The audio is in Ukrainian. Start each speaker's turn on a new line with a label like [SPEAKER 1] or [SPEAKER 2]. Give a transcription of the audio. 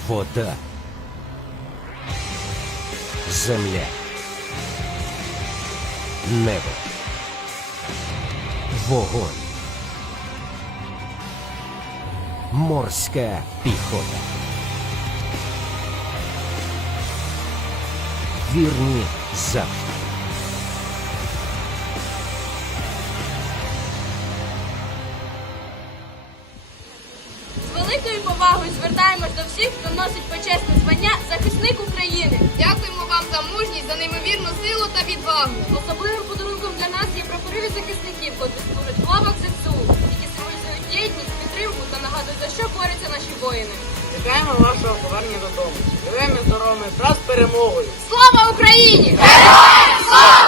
[SPEAKER 1] вода, земля, небо, вогонь, морська піхота. Вірні завжди.
[SPEAKER 2] З великою повагою звертаємось до всіх, хто носить почесне звання «Захисник України».
[SPEAKER 3] Дякуємо вам за мужність, за неймовірну силу та відвагу.
[SPEAKER 2] Особливим подарунком для нас є прапори від захисників, котрі служать в лавах ЗСУ, які символізують єдність, підтримку та нагадують, за що борються наші воїни.
[SPEAKER 4] Чекаємо вашого повернення додому. Живими, здоровими та з перемогою!
[SPEAKER 3] Слава Україні! Героям слава!